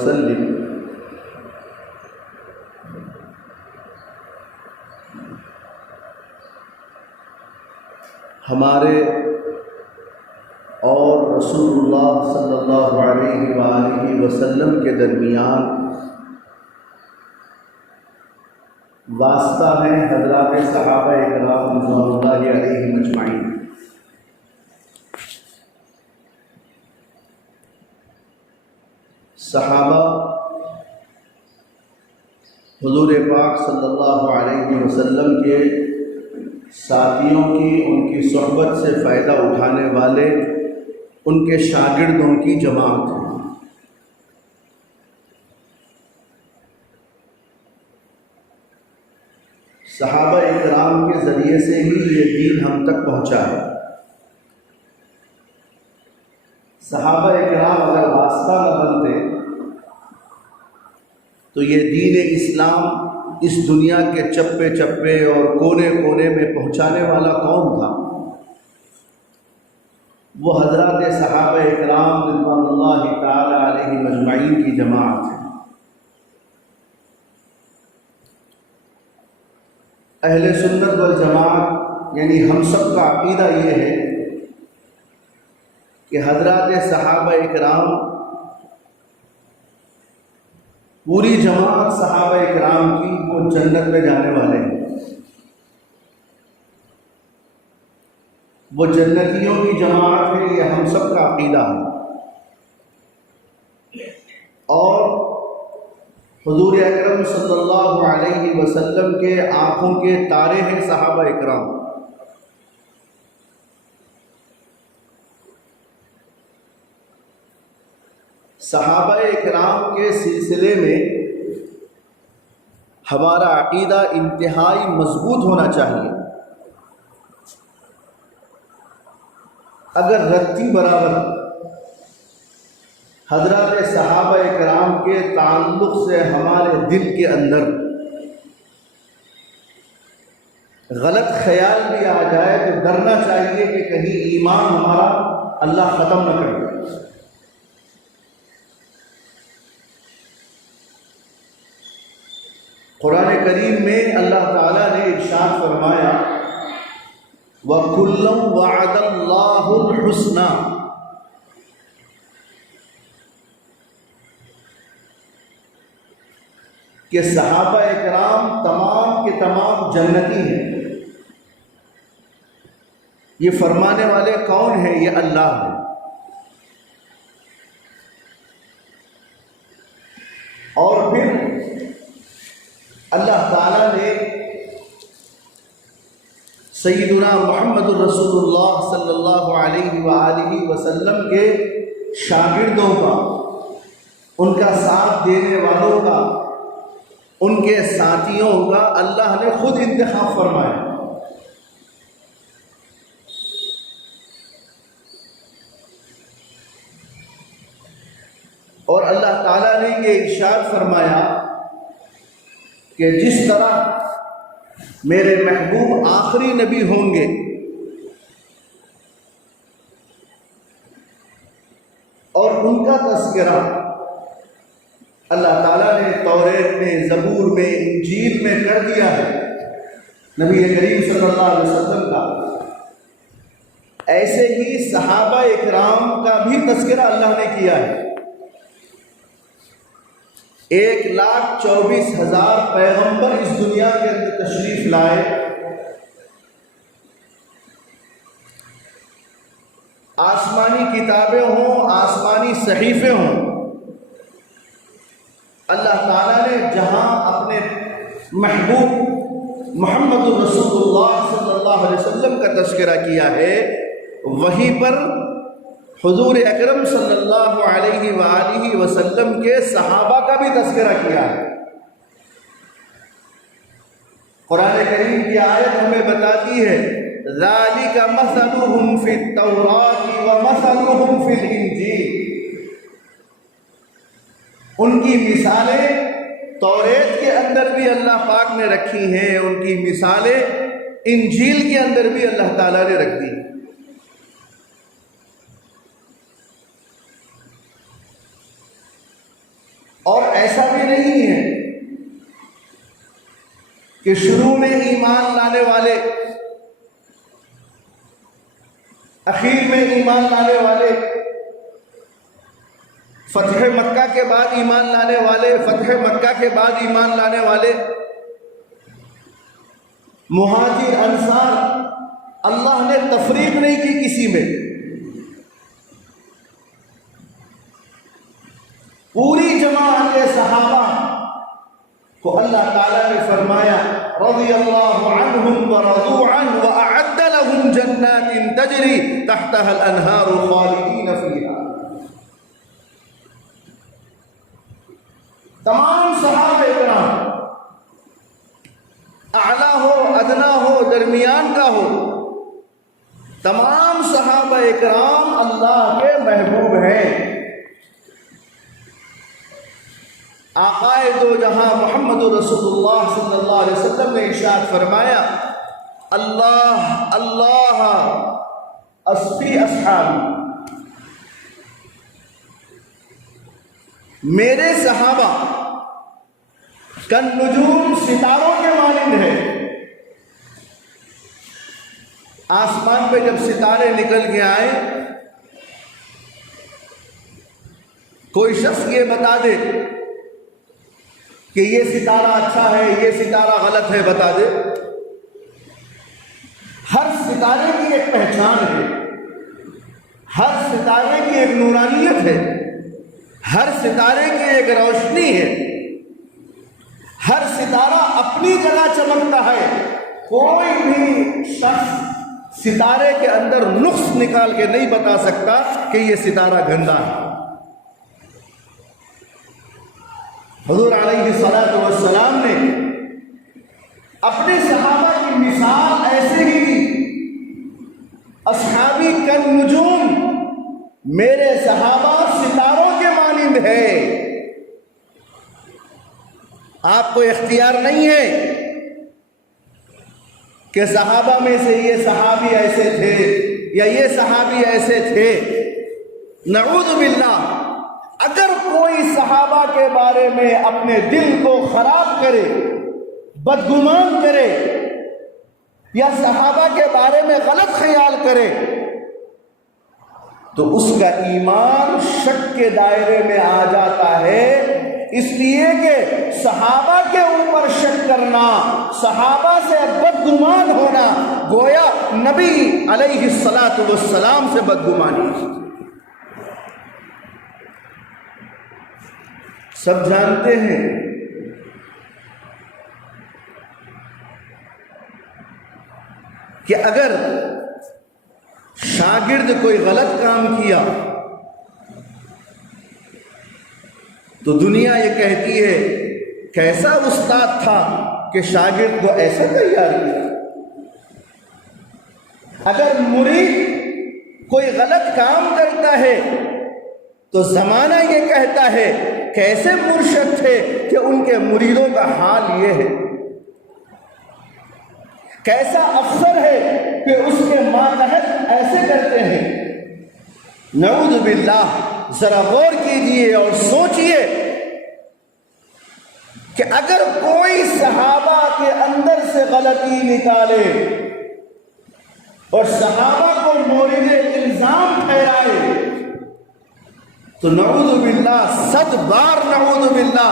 وسلم ہمارے اور رسول اللہ صلی اللہ علیہ وآلہ وسلم کے درمیان واسطہ ہیں حضرات صحابہ اکرام رضوان اللہ علیہم اجمعین۔ صحابہ حضور پاک صلی اللہ علیہ وسلم کے ساتھیوں کی، ان کی صحبت سے فائدہ اٹھانے والے ان کے شاگردوں کی جماعت ہے۔ صحابہ اکرام کے ذریعے سے ہی یہ دین ہم تک پہنچا ہے۔ صحابہ اکرام اگر واسطہ نہ بنتے تو یہ دین اسلام اس دنیا کے چپے چپے اور کونے کونے میں پہنچانے والا کون تھا؟ وہ حضرات صحابہ اکرام رضوان اللہ تعالی علیہم اجمعین کی جماعت ہے۔ اہل سنت والجماعت یعنی ہم سب کا عقیدہ یہ ہے کہ حضرات صحابہ اکرام، پوری جماعت صحابہ اکرام کی وہ جنت میں جانے والے ہیں، وہ جنتیوں کی جماعت ہے، یہ ہم سب کا عقیدہ ہے۔ اور حضور اکرم صلی اللہ علیہ وسلم کے آنکھوں کے تارے ہیں صحابہ اکرام۔ صحابہ اکرام کے سلسلے میں ہمارا عقیدہ انتہائی مضبوط ہونا چاہیے۔ اگر رتی برابر حضرات صحابہ اکرام کے تعلق سے ہمارے دل کے اندر غلط خیال بھی آ جائے تو ڈرنا چاہیے کہ کہیں ایمان ہمارا اللہ ختم نہ کر دے۔ قرآن کریم میں اللہ تعالیٰ نے ارشاد فرمایا وَكُلًّا وَعَدَ اللَّهُ الْحُسْنَى، کہ صحابہ اکرام تمام کے تمام جنتی ہیں۔ یہ فرمانے والے کون ہیں؟ یہ اللہ ہے۔ اور پھر اللہ تعالیٰ نے سیدنا محمد الرسول اللہ صلی اللہ علیہ وآلہ وسلم کے شاگردوں کا، ان کا ساتھ دینے والوں کا، ان کے ساتھیوں کا اللہ نے خود انتخاب فرمایا۔ اور اللہ تعالیٰ نے یہ ارشاد فرمایا کہ جس طرح میرے محبوب آخری نبی ہوں گے اور ان کا تذکرہ اللہ تعالیٰ نے توریت میں، زبور میں، انجیل میں کر دیا ہے نبی کریم صلی اللہ علیہ وسلم کا، ایسے ہی صحابہ اکرام کا بھی تذکرہ اللہ نے کیا ہے۔ 1,24,000 پیغمبر اس دنیا کے اندر تشریف لائے، آسمانی کتابیں ہوں، آسمانی صحیفے ہوں، اللہ تعالیٰ نے جہاں اپنے محبوب محمد الرسول اللہ صلی اللہ علیہ وسلم کا تذکرہ کیا ہے، وہیں پر حضور اکرم صلی اللہ علیہ وآلہ وسلم کے صحابہ کا بھی تذکرہ کیا ہے۔ قرآن کریم کی آیت ہمیں بتاتی ہے ذَلِكَ مَثَلُهُمْ فِي التَّوْرَاةِ وَمَثَلُهُمْ فِي الْإِنْجِيلِ، ان کی مثالیں توریت کے اندر بھی اللہ پاک نے رکھی ہیں، ان کی مثالیں انجیل کے اندر بھی اللہ تعالیٰ نے رکھ دی۔ ایسا بھی نہیں ہے کہ شروع میں ایمان لانے والے، اخیر میں ایمان لانے والے، فتح مکہ کے بعد ایمان لانے والے، فتح مکہ کے بعد ایمان لانے والے، مہاجر انصار، اللہ نے تفریق نہیں کی کسی میں، پوری جماعت صحابہ کو اللہ تعالیٰ نے فرمایا رضی اللہ عنہم ورضوا عنہ وأعد لهم جنات تجری تحتها الانہار خالدین فیہا۔ تمام صحابہ کرام، اعلیٰ ہو ادنا ہو درمیان کا ہو، تمام صحابہ کرام اللہ کے محبوب ہیں۔ آقائے دو جہاں محمد رسول اللہ صلی اللہ علیہ وسلم نے ارشاد فرمایا اللہ اللہ اصفی اصحابی، میرے صحابہ کالنجوم، ستاروں کے مانند ہے۔ آسمان پہ جب ستارے نکل کے آئے، کوئی شخص یہ بتا دے کہ یہ ستارہ اچھا ہے، یہ ستارہ غلط ہے، بتا دے۔ ہر ستارے کی ایک پہچان ہے، ہر ستارے کی ایک نورانیت ہے، ہر ستارے کی ایک روشنی ہے، ہر ستارہ اپنی جگہ چمکتا ہے۔ کوئی بھی شخص ستارے کے اندر نقص نکال کے نہیں بتا سکتا کہ یہ ستارہ گندا ہے۔ حضور علیہ الصلوۃ والسلام نے اپنے صحابہ کی مثال ایسے ہی دی، اصحابی کالنجوم، میرے صحابہ ستاروں کے مانند ہے۔ آپ کو اختیار نہیں ہے کہ صحابہ میں سے یہ صحابی ایسے تھے یا یہ صحابی ایسے تھے، نعوذ باللہ۔ اگر کوئی صحابہ کے بارے میں اپنے دل کو خراب کرے، بدگمان کرے، یا صحابہ کے بارے میں غلط خیال کرے، تو اس کا ایمان شک کے دائرے میں آ جاتا ہے۔ اس لیے کہ صحابہ کے اوپر شک کرنا، صحابہ سے بدگمان ہونا، گویا نبی علیہ الصلاۃ والسلام سے بدگمانی۔ سب جانتے ہیں کہ اگر شاگرد کوئی غلط کام کیا تو دنیا یہ کہتی ہے کیسا استاد تھا کہ شاگرد کو ایسا تیار کیا۔ اگر مرید کوئی غلط کام کرتا ہے تو زمانہ یہ کہتا ہے کیسے مرشد تھے کہ ان کے مریدوں کا حال یہ ہے، کیسا افسر ہے کہ اس کے ماتحت ایسے کرتے ہیں۔ نعوذ باللہ، ذرا غور کیجئے اور سوچئے کہ اگر کوئی صحابہ کے اندر سے غلطی نکالے اور صحابہ کو مورد الزام ٹھہرائے تو نعوذ باللہ، 100 بار نعوذ باللہ،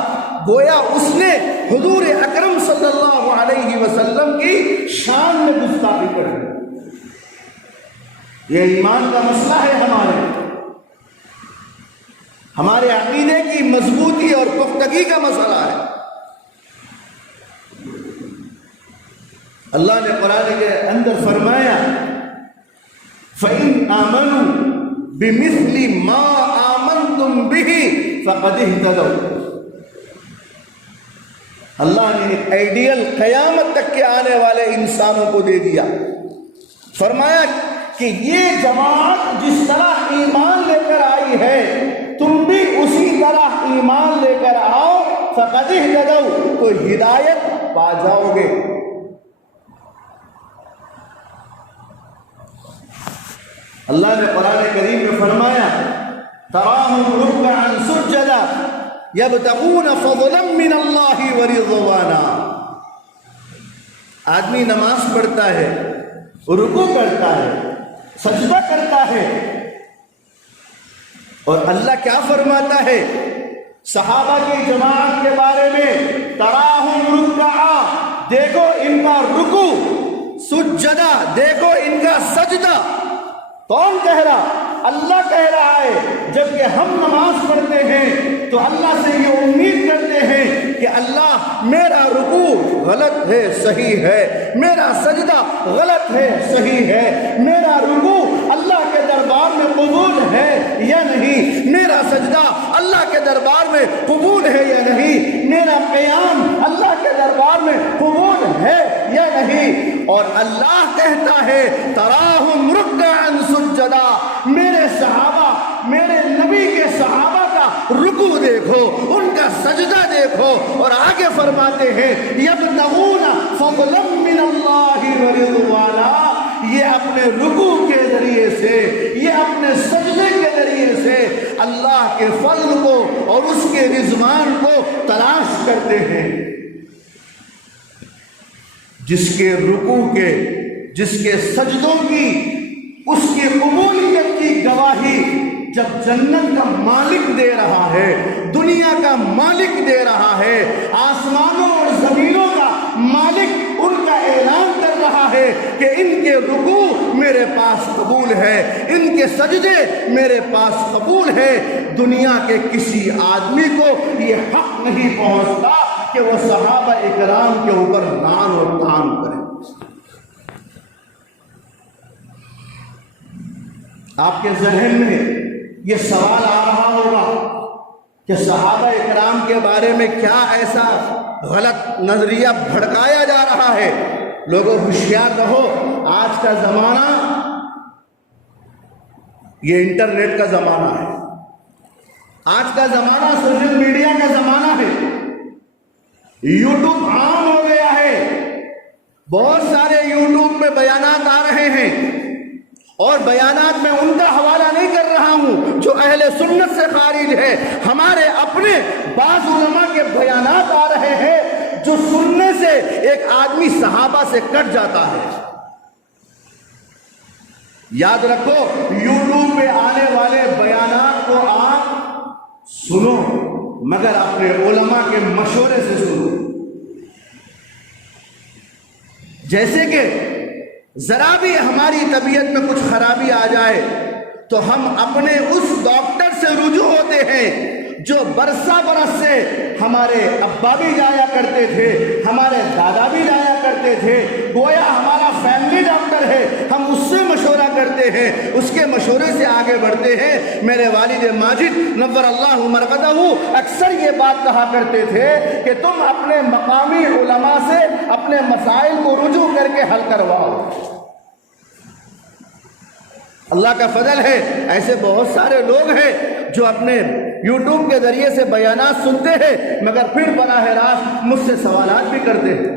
گویا اس نے حضور اکرم صلی اللہ علیہ وسلم کی شان میں گستاخی کر دی۔ یہ ایمان کا مسئلہ ہے، ہمارے عقیدے کی مضبوطی اور پختگی کا مسئلہ ہے۔ اللہ نے قرآن کے اندر فرمایا فَإِنْ آمَنُوا بِمِثْلِ مَا آمَنْتُمْ بِهِ فَقَدِ اهْتَدَوْا۔ اللہ نے ایک آئیڈیل قیامت تک کے آنے والے انسانوں کو دے دیا، فرمایا کہ یہ جماعت جس طرح ایمان لے کر آئی ہے تم بھی اسی طرح ایمان لے کر آؤ، فَقَدِ اهْتَدَوْا، تو ہدایت پا جاؤ گے۔ اللہ نے قرآن کریم میں فرمایا تراہم رکعا سجدا، یبتغون فضلا من اللہ ورضوانا. آدمی نماز پڑھتا ہے، رکوع کرتا ہے، سجدہ کرتا ہے، اور اللہ کیا فرماتا ہے صحابہ کی جماعت کے بارے میں؟ تراہم رکعا، دیکھو ان کا رکوع، سجدہ، دیکھو ان کا سجدہ. کون کہہ رہا؟ اللہ کہہ رہا ہے. جبکہ ہم نماز پڑھتے ہیں تو اللہ سے یہ امید کرتے ہیں کہ اللہ میرا رکوع غلط ہے صحیح ہے، میرا سجدہ غلط ہے صحیح ہے، میرا رکوع اللہ کے دربار میں قبول ہے یا نہیں، میرا سجدہ اللہ کے دربار میں قبول ہے یا نہیں، میرا قیام اللہ کے دربار میں قبول ہے یا نہیں. اور اللہ کہتا ہے تراہم رکعا سجدا، میرے صحابہ، میرے نبی کے صحابہ کا رکوع دیکھو، ان کا سجدہ دیکھو. اور آگے فرماتے ہیں یبتغون فضلا من اللہ ورضوانا، یہ اپنے رکوع کے ذریعے سے، یہ اپنے سجدے کے ذریعے سے اللہ کے فضل کو اور اس کے رضوان کو تلاش کرتے ہیں. جس کے رکوع کے، جس کے سجدوں کی، اس کی قبولیت کی گواہی جب جنت کا مالک دے رہا ہے، دنیا کا مالک دے رہا ہے، آسمانوں اور زمینوں کا مالک ان کا اعلان کر رہا ہے کہ ان کے رکوع میرے پاس قبول ہے، ان کے سجدے میرے پاس قبول ہے. دنیا کے کسی آدمی کو یہ حق نہیں پہنچتا کہ وہ صحابہ اکرام کے اوپر نان اور تان کرے. آپ کے ذہن میں یہ سوال آ رہا ہوگا کہ صحابہ اکرام کے بارے میں کیا ایسا غلط نظریہ بھڑکایا جا رہا ہے. لوگوں ہوشیار رہو، آج کا زمانہ یہ انٹرنیٹ کا زمانہ ہے، آج کا زمانہ سوشل میڈیا کا زمانہ ہے، یوٹیوب عام ہو گیا ہے. بہت سارے یوٹیوب پہ بیانات آ رہے ہیں، اور بیانات میں ان کا حوالہ نہیں کر رہا ہوں جو اہل سنت سے خارج ہے. ہمارے اپنے بعض علماء کے بیانات آ رہے ہیں جو سننے سے ایک آدمی صحابہ سے کٹ جاتا ہے. یاد رکھو، یوٹیوب پہ آنے والے بیانات کو آپ سنو، مگر اپنے علماء کے مشورے سے سنو. جیسے کہ ذرا بھی ہماری طبیعت میں کچھ خرابی آ جائے تو ہم اپنے اس ڈاکٹر سے رجوع ہوتے ہیں جو برسہ برس سے ہمارے ابا بھی جایا کرتے تھے، ہمارے دادا بھی جایا کرتے تھے، گویا ہمارا فیملی ڈاکٹر ہے. ہم اس سے مشورہ کرتے ہیں، اس کے مشورے سے آگے بڑھتے ہیں. میرے والد ماجد نور اللہ مرقدہ اکثر یہ بات کہا کرتے تھے کہ تم اپنے مقامی علماء سے اپنے مسائل کو رجوع کر کے حل کرواؤ. اللہ کا فضل ہے، ایسے بہت سارے لوگ ہیں جو اپنے یوٹیوب کے ذریعے سے بیانات سنتے ہیں مگر پھر براہ راست مجھ سے سوالات بھی کرتے ہیں.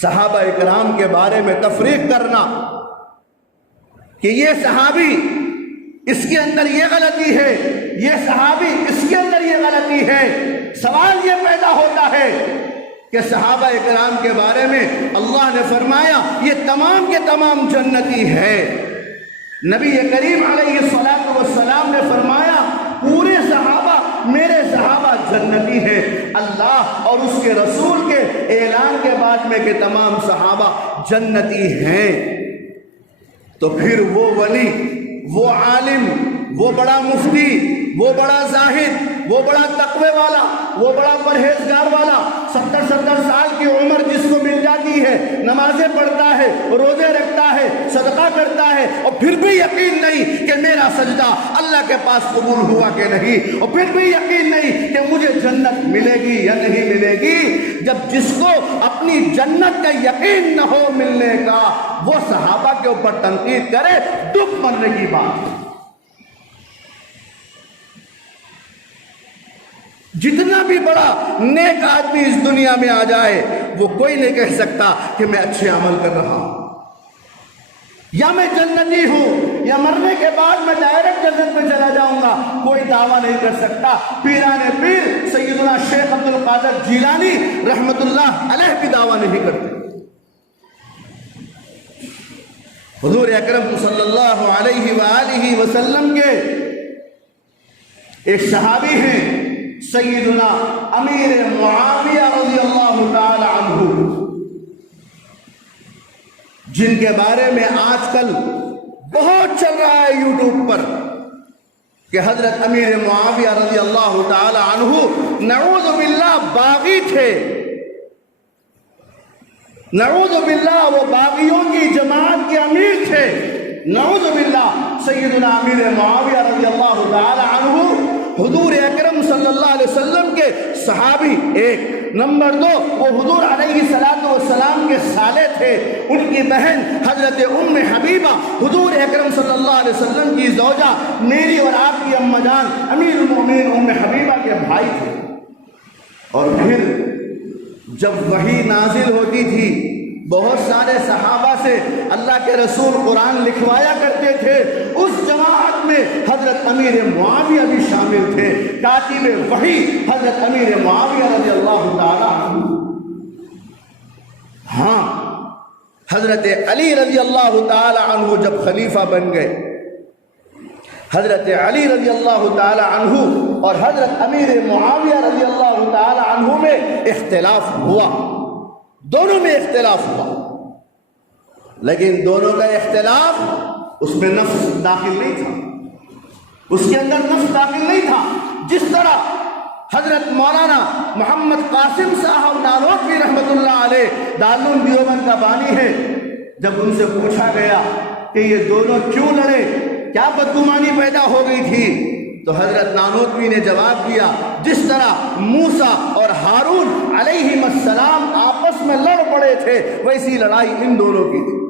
صحابہ اکرام کے بارے میں تفریق کرنا کہ یہ صحابی اس کے اندر یہ غلطی ہے، یہ صحابی اس کے اندر یہ غلطی ہے. سوال یہ پیدا ہوتا ہے کہ صحابہ اکرام کے بارے میں اللہ نے فرمایا یہ تمام کے تمام جنتی ہے. نبی کریم علیہ السلام نے فرمایا پورے صحابہ میرے صحابہ جنتی ہیں. اللہ اور اس کے رسول کے اعلان کے بعد میں کہ تمام صحابہ جنتی ہیں، تو پھر وہ ولی، وہ عالم، وہ بڑا مفتی، وہ بڑا زاہد، وہ بڑا تقوی والا، وہ بڑا پرہیزگار والا، 70 سال کی عمر جس کو مل جاتی ہے، نمازیں پڑھتا ہے، روزے رکھتا ہے، صدقہ کرتا ہے، اور پھر بھی یقین نہیں کہ میرا سجدہ اللہ کے پاس قبول ہوا کہ نہیں، اور پھر بھی یقین نہیں کہ مجھے جنت ملے گی یا نہیں ملے گی. جب جس کو اپنی جنت کا یقین نہ ہو ملنے کا، وہ صحابہ کے اوپر تنقید کرے، ڈب مرنے کی بات. جتنا بھی بڑا نیک آدمی اس دنیا میں آ جائے وہ کوئی نہیں کہہ سکتا کہ میں اچھے عمل کر رہا ہوں. یا میں جنتی ہوں یا مرنے کے بعد میں ڈائریکٹ جنت میں چلا جاؤں گا، کوئی دعویٰ نہیں کر سکتا۔ پیران پیر سیدنا شیخ عبد القادر جیلانی رحمت اللہ علیہ بھی دعویٰ نہیں کرتے۔ حضور اکرم صلی اللہ علیہ وآلہ وسلم کے ایک صحابی ہیں سیدنا امیر معاویہ رضی اللہ تعالی عنہ، جن کے بارے میں آج کل بہت چل رہا ہے یوٹیوب پر کہ حضرت امیر معاویہ رضی اللہ تعالی عنہ نعوذ باللہ باغی تھے، نعوذ باللہ وہ باغیوں کی جماعت کے امیر تھے، نعوذ باللہ۔ سیدنا امیر معاویہ رضی اللہ تعالی عنہ حضور اکرم صلی اللہ علیہ وسلم کے صحابی ایک، نمبر دو وہ حضور علیہ السلام کے سالے تھے، ان کی بہن حضرت ام حبیبہ حضور اکرم صلی اللہ علیہ وسلم کی زوجہ، میری اور آپ کی اماں جان امیر المومنین ام حبیبہ کے بھائی تھے۔ اور پھر جب وحی نازل ہوتی تھی بہت سارے صحابہ سے اللہ کے رسول قرآن لکھوایا کرتے تھے، اس جماعت میں حضرت امیر معاویہ بھی شامل تھے، کاتب وحی حضرت امیر معاویہ رضی اللہ تعالی عنہ۔ ہاں، حضرت علی رضی اللہ تعالی عنہ جب خلیفہ بن گئے، حضرت علی رضی اللہ تعالی عنہ اور حضرت امیر معاویہ رضی اللہ تعالی عنہ میں اختلاف ہوا، دونوں میں اختلاف ہوا، لیکن دونوں کا اختلاف اس میں نفس داخل نہیں تھا، اس کے اندر نفس داخل نہیں تھا۔ جس طرح حضرت مولانا محمد قاسم صاحب نانوتوی رحمت اللہ علیہ دارالعلوم دیوبند کا بانی ہے، جب ان سے پوچھا گیا کہ یہ دونوں کیوں لڑے، کیا بدگمانی پیدا ہو گئی تھی، تو حضرت نانوتوی نے جواب دیا جس طرح موسیٰ اور ہارون علیہ السلام آپس میں لڑ پڑے تھے ویسی لڑائی ان دونوں کی تھی۔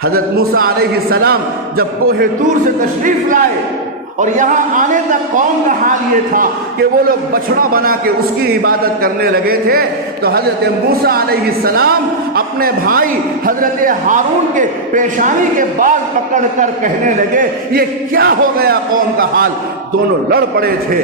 حضرت موسیٰ علیہ السلام جب کوہ طور سے تشریف لائے اور یہاں آنے تک قوم کا حال یہ تھا کہ وہ لوگ بچڑا بنا کے اس کی عبادت کرنے لگے تھے، تو حضرت موسیٰ علیہ السلام اپنے بھائی حضرت ہارون کے پیشانی کے بال پکڑ کر کہنے لگے یہ کیا ہو گیا قوم کا حال، دونوں لڑ پڑے تھے۔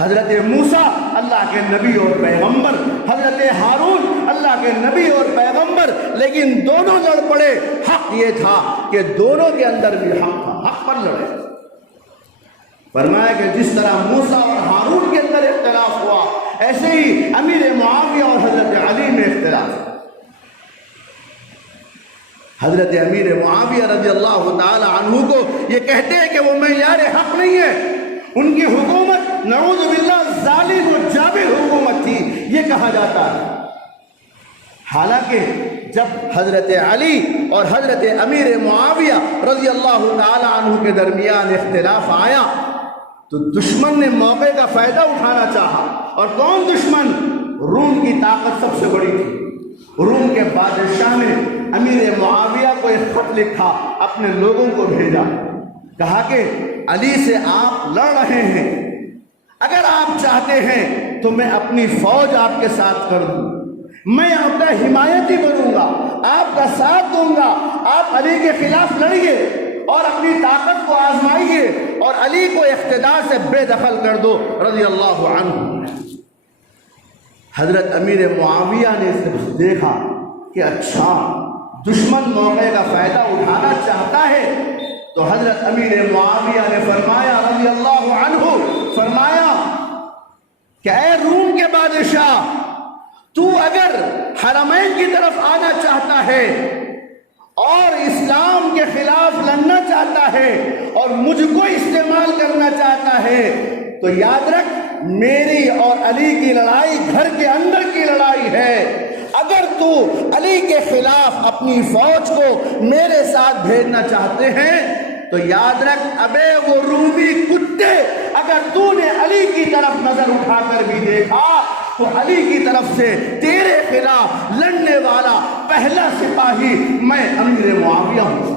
حضرت موسیٰ اللہ کے نبی اور پیغمبر، حضرت ہارون اللہ کے نبی اور پیغمبر، لیکن دونوں لڑ پڑے۔ حق یہ تھا کہ دونوں کے اندر بھی حق تھا، حق پر لڑے۔ فرمایا کہ جس طرح موسیٰ اور ہارون کے اندر اختلاف ہوا، ایسے ہی امیر معاویہ اور حضرت علی میں اختلاف۔ حضرت امیر معاویہ رضی اللہ تعالی عنہ کو یہ کہتے ہیں کہ وہ معیار حق نہیں ہے، ان کی حکومت نعوذ باللہ ظالم و جابر حکومت تھی، یہ کہا جاتا ہے۔ حالانکہ جب حضرت علی اور حضرت امیر معاویہ رضی اللہ تعالی عنہ کے درمیان اختلاف آیا تو دشمن نے موقع کا فائدہ اٹھانا چاہا، اور کون دشمن؟ روم کی طاقت سب سے بڑی تھی۔ روم کے بادشاہ نے امیر معاویہ کو ایک خط لکھا، اپنے لوگوں کو بھیجا، کہا کہ علی سے آپ لڑ رہے ہیں، اگر آپ چاہتے ہیں تو میں اپنی فوج آپ کے ساتھ کر دوں، میں آپ کا حمایتی بنوں گا، آپ کا ساتھ دوں گا، آپ علی کے خلاف لڑیے اور اپنی طاقت کو آزمائیے اور علی کو اقتدار سے بے دخل کر دو رضی اللہ عنہ۔ حضرت امیر معاویہ نے صرف دیکھا کہ اچھا دشمن موقع کا فائدہ اٹھانا چاہتا ہے، تو حضرت امیر معاویہ نے فرمایا رضی اللہ عنہ، فرمایا کہ اے روم کے بادشاہ، تو اگر حرمین کی طرف آنا چاہتا ہے اور اسلام کے خلاف لڑنا چاہتا ہے اور مجھ کو استعمال کرنا چاہتا ہے تو یاد رکھ میری اور علی کی لڑائی گھر کے اندر کی لڑائی ہے، اگر تو علی کے خلاف اپنی فوج کو میرے ساتھ بھیجنا چاہتے ہیں تو یاد رکھ ابے وہ رومی کتے، اگر تو نے علی کی طرف نظر اٹھا کر بھی دیکھا تو علی کی طرف سے تیرے خلاف لڑنے والا پہلا سپاہی میں امیر معاویہ ہوں۔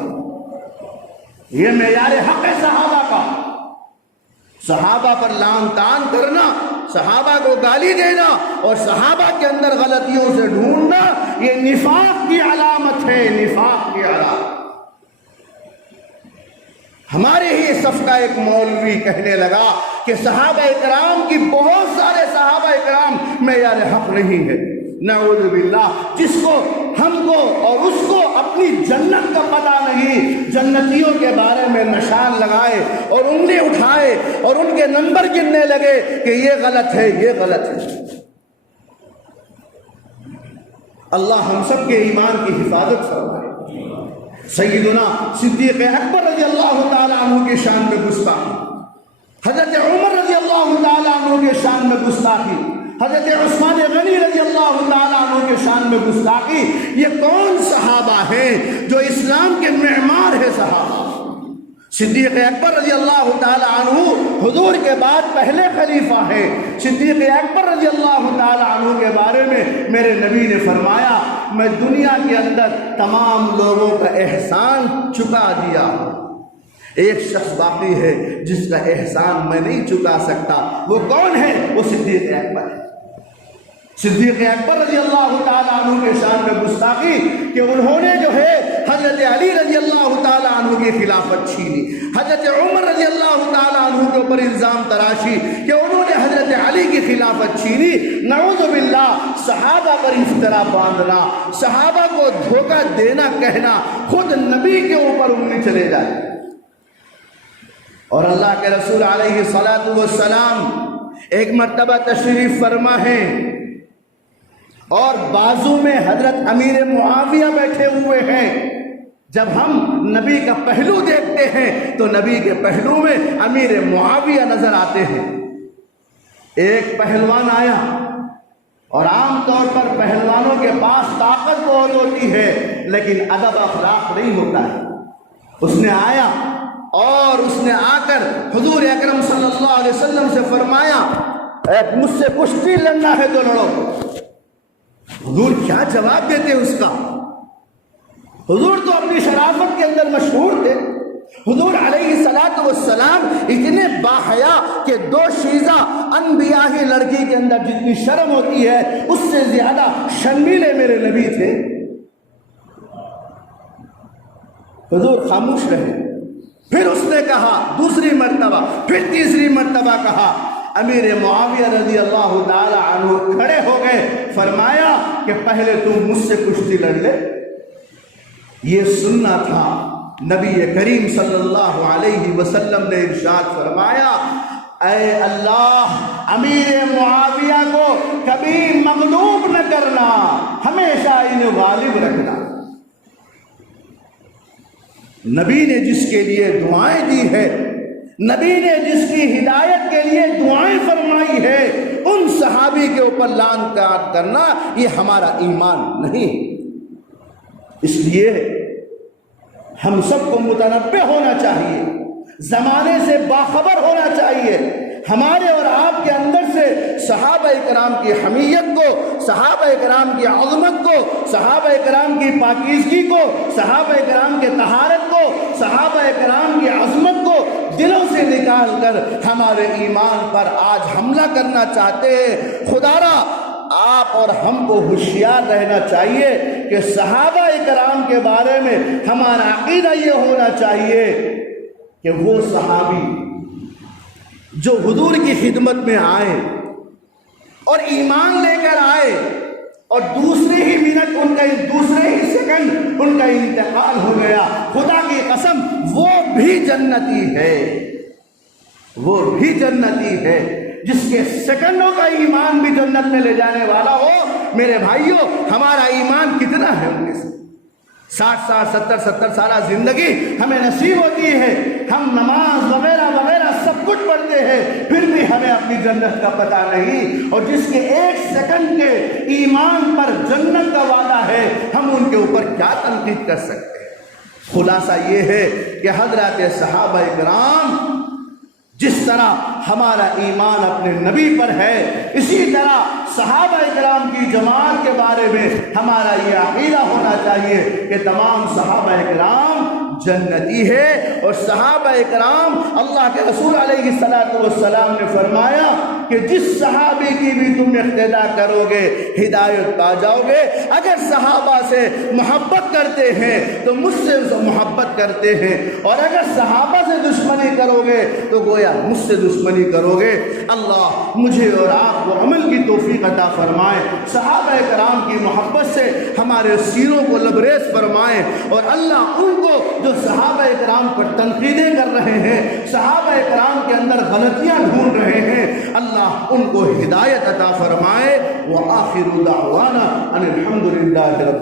یہ معیار حق ہے صحابہ کا۔ صحابہ پر لعن طعن کرنا، صحابہ کو گالی دینا اور صحابہ کے اندر غلطیوں سے ڈھونڈنا، یہ نفاق کی علامت ہے، نفاق کی علامت۔ ہمارے ہی صف کا ایک مولوی کہنے لگا کہ صحابہ کرام کی بہت سارے صحابہ کرام معیار حق نہیں ہے، نعوذ باللہ، جس کو ہم کو اور اس کو اپنی جنت کا پتہ نہیں، جنتیوں کے بارے میں نشان لگائے اور انگلی اٹھائے اور ان کے نمبر گننے لگے کہ یہ غلط ہے، یہ غلط ہے۔ اللہ ہم سب کے ایمان کی حفاظت فرمائے۔ سیدنا صدیق اکبر رضی اللہ تعالیٰ عنہ کے شان میں گستاخی، حضرت عمر رضی اللہ تعالیٰ عنہ کے شان میں گستاخی، حضرت عثمان غنی رضی اللہ تعالیٰ عنہ کے شان میں گستاخی، یہ کون صحابہ ہیں جو اسلام کے معمار ہے صحابہ؟ صدیق اکبر رضی اللہ تعالیٰ عنہ حضور کے بعد پہلے خلیفہ ہیں۔ صدیق اکبر رضی اللہ تعالیٰ عنہ کے بارے میں میرے نبی نے فرمایا، میں دنیا کے اندر تمام لوگوں کا احسان چکا دیا، ایک شخص باقی ہے جس کا احسان میں نہیں چکا سکتا، وہ کون ہے؟ وہ صدیق اکبر ہے۔ صدیق اکبر رضی اللہ تعالیٰ عنہ کے شان میں گستاخی کہ انہوں نے جو ہے حضرت علی رضی اللہ تعالیٰ عنہ کی خلافت چھینی، حضرت عمر رضی اللہ تعالیٰ عنہ کے اوپر الزام تراشی کہ انہوں نے حضرت علی کی خلافت چھینی۔ نعوذ باللہ، صحابہ پر افطرا باندھنا، صحابہ کو دھوکہ دینا، کہنا خود نبی کے اوپر انگلی چلے جائے۔ اور اللہ کے رسول علیہ الصلاۃ والسلام ایک مرتبہ تشریف فرما ہے اور بازو میں حضرت امیر معاویہ بیٹھے ہوئے ہیں۔ جب ہم نبی کا پہلو دیکھتے ہیں تو نبی کے پہلو میں امیر معاویہ نظر آتے ہیں۔ ایک پہلوان آیا، اور عام طور پر پہلوانوں کے پاس طاقت بہت ہوتی ہے لیکن ادب اخلاق نہیں ہوتا ہے۔ اس نے آیا اور اس نے آ کر حضور اکرم صلی اللہ علیہ وسلم سے فرمایا، مجھ سے کشتی لڑنا ہے تو لڑو۔ حضور کیا جواب دیتے اس کا؟ حضور تو اپنی شرافت کے اندر مشہور تھے۔ حضور علیہ الصلاۃ والسلام اتنے باحیا کہ دو شیزہ انبیاء ہی لڑکی کے اندر جتنی شرم ہوتی ہے اس سے زیادہ شرمیلے میرے نبی تھے۔ حضور خاموش رہے۔ پھر اس نے کہا دوسری مرتبہ، پھر تیسری مرتبہ کہا۔ امیر معاویہ رضی اللہ تعالی عنہ کھڑے ہو گئے، فرمایا کہ پہلے تم مجھ سے کشتی لڑ لے۔ یہ سننا تھا۔ نبی کریم صلی اللہ علیہ وسلم نے ارشاد فرمایا، اے اللہ، امیر معاویہ کو کبھی مغلوب نہ کرنا، ہمیشہ انہیں غالب رکھنا۔ نبی نے جس کے لیے دعائیں دی ہے، نبی نے جس کی ہدایت کے لیے دعائیں فرمائی ہے، ان صحابی کے اوپر لعن کرنا یہ ہمارا ایمان نہیں۔ اس لیے ہم سب کو متنبہ ہونا چاہیے، زمانے سے باخبر ہونا چاہیے۔ ہمارے اور آپ کے اندر سے صحابہ کرام کی حمیت کو، صحابہ کرام کی عظمت کو، صحابہ کرام کی پاکیزگی کو، صحابہ کرام کے طہارت کو، صحابہ کرام کی عظمت کو دلوں سے نکال کر ہمارے ایمان پر آج حملہ کرنا چاہتے ہیں۔ خدا را آپ اور ہم کو ہوشیار رہنا چاہیے کہ صحابہ کرام کے بارے میں ہمارا عقیدہ یہ ہونا چاہیے کہ وہ صحابی جو حضور کی خدمت میں آئے اور ایمان لے کر آئے اور دوسرے ہی منٹ دوسرے ہی سیکنڈ ان کا انتقال ہو گیا، خدا کی قسم وہ بھی جنتی ہے، وہ بھی جنتی ہے۔ جس کے سیکنڈوں کا ایمان بھی جنت میں لے جانے والا ہو، میرے بھائیوں ہمارا ایمان کتنا ہے ان کے ساتھ؟ 60 سال 70 سالہ زندگی ہمیں نصیب ہوتی ہے، ہم نماز وغیرہ وغیرہ سب کچھ پڑھتے ہیں، پھر بھی ہمیں اپنی جنت کا پتہ نہیں۔ اور جس کے ایک سیکنڈ کے ایمان پر جنت کا وعدہ ہے، ہم ان کے اوپر کیا تنقید کر سکتے ہیں؟ خلاصہ یہ ہے کہ حضرات صحابہ کرام جس طرح ہمارا ایمان اپنے نبی پر ہے، اسی طرح صحابہ کرام کی جماعت کے بارے میں ہمارا یہ عقیدہ ہونا چاہیے کہ تمام صحابہ کرام جنتی ہے۔ اور صحابہ کرام، اللہ کے رسول علیہ الصلوۃ والسلام نے فرمایا کہ کہ جس صحابی کی بھی تم اقتدا کرو گے ہدایت پا جاؤ گے۔ اگر صحابہ سے محبت کرتے ہیں تو مجھ سے محبت کرتے ہیں، اور اگر صحابہ سے دشمنی کرو گے تو گویا مجھ سے دشمنی کرو گے۔ اللہ مجھے اور آپ کو عمل کی توفیق عطا فرمائے، صحابہ کرام کی محبت سے ہمارے سینوں کو لبریز فرمائے، اور اللہ ان کو جو صحابہ کرام پر تنقیدیں کر رہے ہیں، صحابہ کرام کے اندر غلطیاں ڈھونڈ رہے ہیں، اللہ ان کو ہدایت عطا فرمائے۔ وآخر دعوانا ان الحمد للہ رب